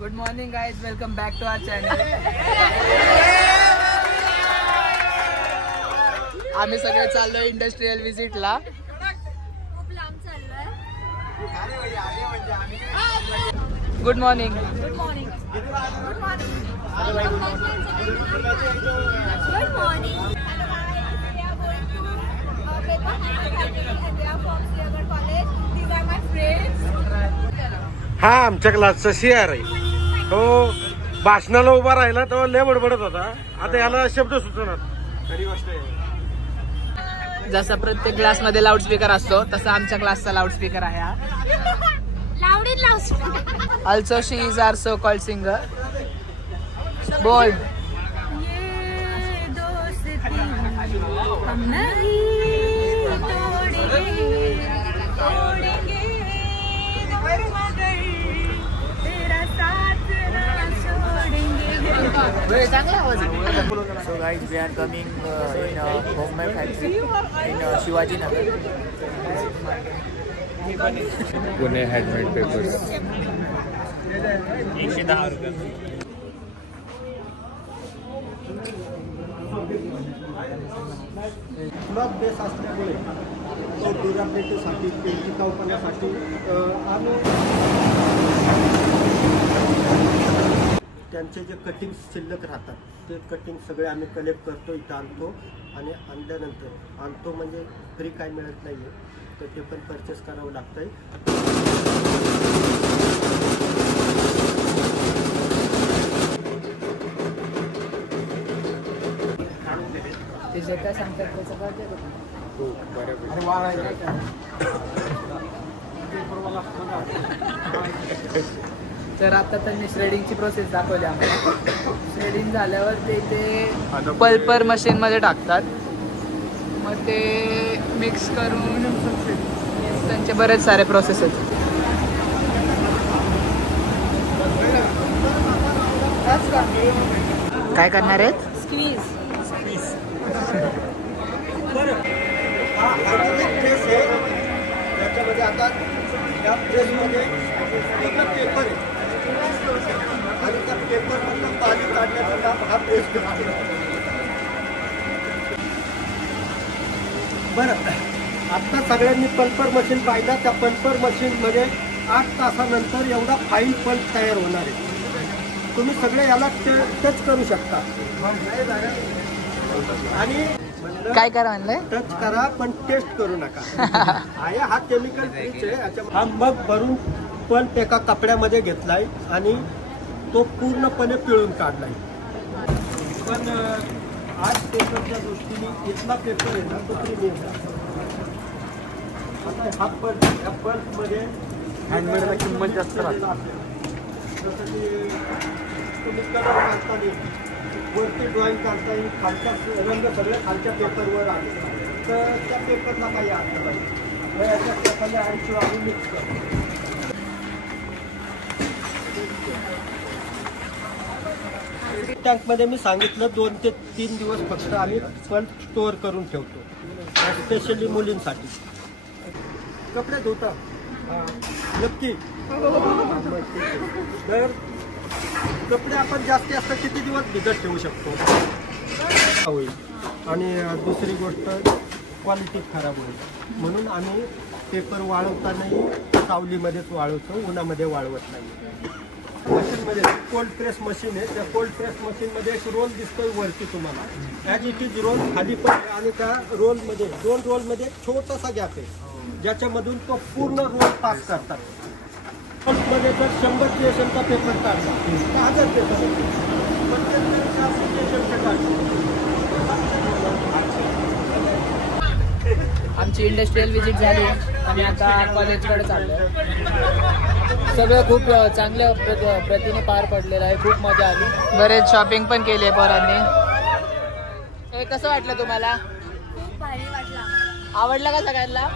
Good morning guys, welcome back to our channel. आम्ही सगळे चाललोय इंडस्ट्रियल विजिटला. खूप लांब चाललोय. Good morning. Good morning. Good morning. Good morning. Hello guys, we are going to Paper Handmade Factory and they are from Sriagad College. These are my friends. हा आमच्या क्लासचा CR आहे. तो भाषणाला उभा राहिला तेव्हा लय बडबडत होता. आता याला शब्द सुचणार. खरी गोष्ट आहे. जसा प्रत्येक क्लास मध्ये लाऊडस्पीकर असतो तसा आमच्या क्लासचा लाऊडस्पीकर आहे हा. Loud loudspeaker. Also she is are so called singer. बोल. ये दोस्ती हम नहीं तोड़ेंगे, तोड़ेंगे मगर तेरा साथ ना छोड़ेंगे. So guys, we are coming in a homemade factory in Shivaji Nagar. Pune handmade papers. 110 रुपये. ब्लॉक बेस असल्यामुळे तो ड्युराबिलिटीसाठी टिकाऊपणासाठी आम्ही त्यांचे जे कटिंग शिल्लक राहतात ते कटिंग सगळे आम्ही कलेक्ट करतो, इथं आणतो आणि आणतो म्हणजे फ्री काय मिळत नाही आहे, तर ते पण परचेस करावं लागतं आहे. ते जे काय सांगतात त्याचं कळतंय का? तर आता त्यांनी श्रेडिंगची प्रोसेस दाखवली आम्हाला. श्रेडिंग झाल्यावर ते पल्पर मशीन मध्ये टाकतात. मग ते मिक्स करून त्यांचे बरेच सारे प्रोसेस आहेत. काय करणार आहेत? Squeeze. हा एक प्रेस आहे, त्याच्यामध्ये आता या प्रेसमध्ये पूर्ण पेपर आहे आणि त्या पेपरमधून पाणी काढण्याचं काम हा प्रेस करतो. बरं, आत्ता सगळ्यांनी पल्पर मशीन पाहिलं. त्या पल्पर मशीनमध्ये 8 तासानंतर एवढा फाईन पल्प तयार होणार आहे. तुम्ही सगळे याला टच करू शकता आणि काय करा म्हणलंय? टच करा पण टेस्ट करू नका. आहे हा केमिकल फ्रीच आहे. हा मग भरून पल्प एका कपड्यामध्ये घेतलाय आणि तो पूर्णपणे पिळून काढलाय. पण आज पेपरच्या दृष्टीने इथला पेपर आहे ना तो प्रीमियम आहे. हा पल्प, या पल्पमध्ये हँडमेडला किंमत जास्त राहते. जसं की तुम्ही कलर काढता येईल, वरती ड्रॉइंग काढता येईल, खालच्या रंग सगळे खालच्या पेपरवर आले तर त्या पेपरला काही अर्थ नाही. याच्या पेपरला आणखी आम्ही मिक्स करतो. टँकमध्ये मी सांगितलं 2 ते 3 दिवस फक्त आम्ही पल्प स्टोअर करून ठेवतो, स्पेशली मुलींसाठी. कपडे धुता नक्की. तर कपडे आपण जास्त किती दिवस भिजत ठेवू शकतो होईल. आणि दुसरी गोष्ट क्वालिटी खराब होईल, म्हणून आम्ही पेपर वाळवतानाही सावलीमध्येच वाळवतो, उन्हामध्ये वाळवत नाही. मशीनमध्ये कोल्ड प्रेस मशीन आहे. त्या कोल्ड प्रेस मशीनमध्ये एक रोल दिसतोय वरती तुम्हाला, ॲज इट इज रोल खाली पण, आणि त्या रोलमध्ये 2 रोलमध्ये छोटासा गॅप आहे ज्याच्यामधून तो पूर्ण रोल पास करतात. मध्ये जर 100 पेशंटचा पेपर काढला तर 1000 पेपर आमची इंडस्ट्रियल विजिट झाली आणि आता कॉलेजकडे चाललोय. सगळं खूप चांगल्या प्रतीने पार पडलेलं आहे. खूप मजा आली. बरेच शॉपिंग पण केली आहे पोरांनी. कसं वाटलं तुम्हाला? खूप भारी वाटलं. आवडलं का सगळ्यांना?